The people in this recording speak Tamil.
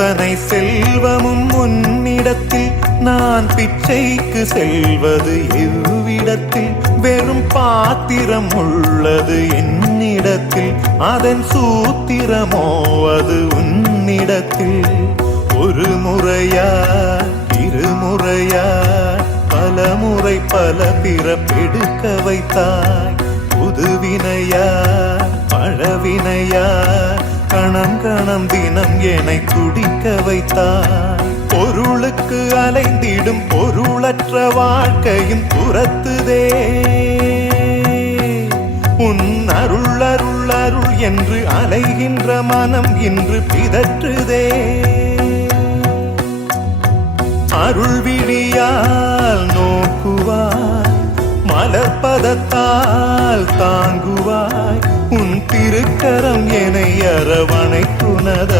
அத்தனை செல்வமும் உன்னிடத்தில் நான் பிச்சைக்கு செல்வது எவ்விடத்தில் வெறும் பாத்திரம் உள்ளது என்னிடத்தில் அதன் சூத்திரமோ அது உன்னிடத்தில் ஒரு முறையா இருமுறையா பல முறை பல பிறப்பெடுக்க வைத்தாய் புதுவினையா பழவினையா கணம் கணம் தினம் என்னை துடிக்க வைத்தாய் பொருளுக்கு அலைந்திடும் பொருளற்ற வாழ்க்கையும் துரத்துதே உன் அருள் அருள் அருள் என்று அலைகின்ற மனம் இன்று பிதற்றுதே அருள் விழியால் நோக்குவாய் மலர்பதத்தால் தாங்குவாய் உன் திருக்கரம் என்னை அரவணைக்குனத